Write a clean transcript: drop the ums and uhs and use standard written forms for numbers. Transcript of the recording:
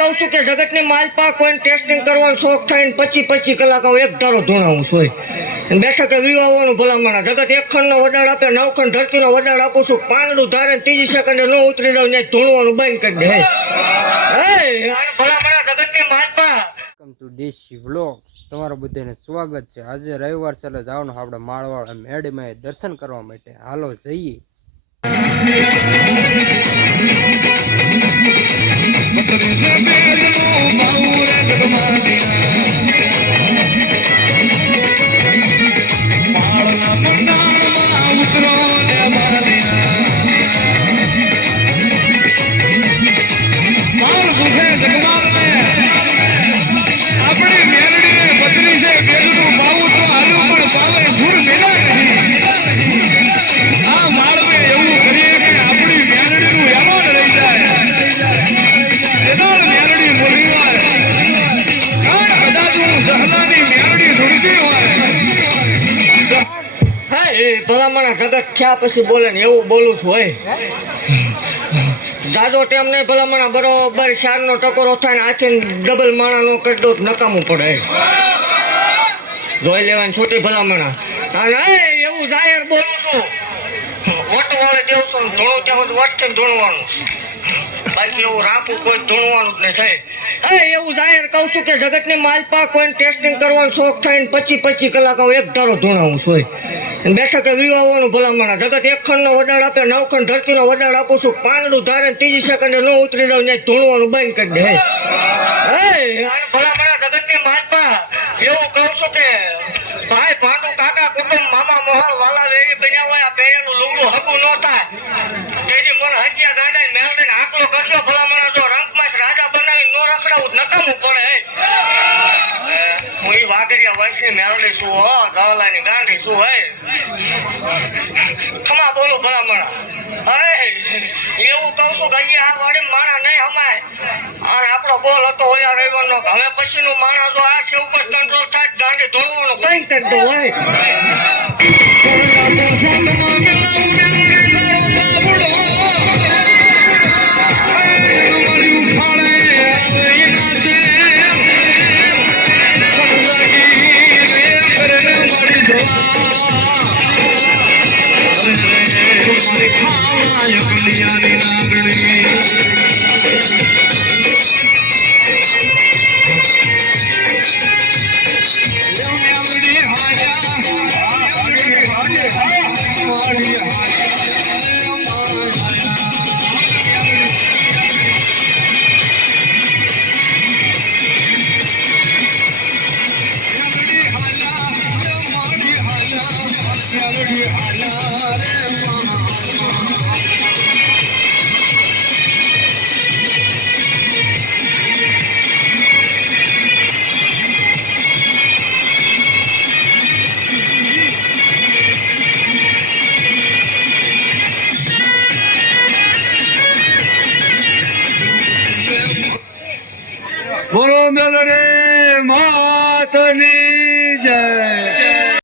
કહું છું કે જગતની માલપા કોઈ ટેસ્ટિંગ કરવાનો શોખ થાય ને 25 કલાક એક ધારો ધૂણાવું છું બેઠકે વિવાહોનું ભલામણ જગત એક ખંડનો વડાડ આપે 9 ખંડ ધરતીનો વડાડ આપું છું પાંદડું ધારે 3 સેકન્ડે ન ઉતરી જાવ ત્યાં ધૂણવાનું બંધ કરી દે ભલામણ જગતની માલપા વેલકમ ટુ દેશી વ્લોગ્સ તમારું બધાને સ્વાગત છે। આજે રવિવાર છે એટલે જવાનું આપણે માળવાળા મેડીમાં દર્શન કરવા માટે હાલો જઈએ। ભલામણ જગત થયા પછી બોલે ને એવું બોલું છું હોય જાજો ટાઈમ નહીં ભલામણ બરોબર 4 નો ટકોરો થાય ને આથી ડબલ માણા નો કરી દો નકામું પડે જોઈ લેવાની છોટી ભલામણ એવું જાહેર બોલું છું ઓટો વાળે દેવ છું ધૂણું ત્યાં સુધી વટથી ધૂણવાનું બાકી એવું રાખવું કોઈ ધૂણવાનું જ નહીં થાય એવું જાહેર કહું છું કે જગતની માલપા કોઈ ટેસ્ટિંગ કરવાનો શોખ થાય ને 25 કલાક એક ધારો ધૂણાવું છું બેઠકે વિવાહોનું ભલામણ જગત એક ખંડનો વડાડ આપે 9 ખંડ ધરતીનો વડાડ આપું છું પાંદડું ધારે 3 સેકન્ડે ન ઉતરી જાવ ત્યાં ધૂણવાનું બંધ કરી દે ભલામણ જગતની માલપા એવું કહું છું કે ભાઈ ભાંડુ કાકા કુટુંબ મામા મોહલ વાલા વેરી બન્યા હોય આ પેરેનું લુગડું હકું ન થાય તેજી મને હત્યા ગાંડા મેળવીને આકલો કરજો ભલામણ જો રંગમાં રાજા બનાવી ન રખડાવું નકામું પડે હું એ વાઘરિયા વંશની મેળવી શું હો જવાલાની ગાંડી શું હે ખમા બોલો ભલામણ એવું કહું છું કે આ વાડી માણા નહીં હમાય અને આપણો બોલ હતો ઓલા રવિવારનો હવે પછીનું માણા જો આ છે ઉપર કંટ્રોલ થાય ગાંડી ધોળવાનું કંઈ કરતો હોય બોલો મેલડી માતની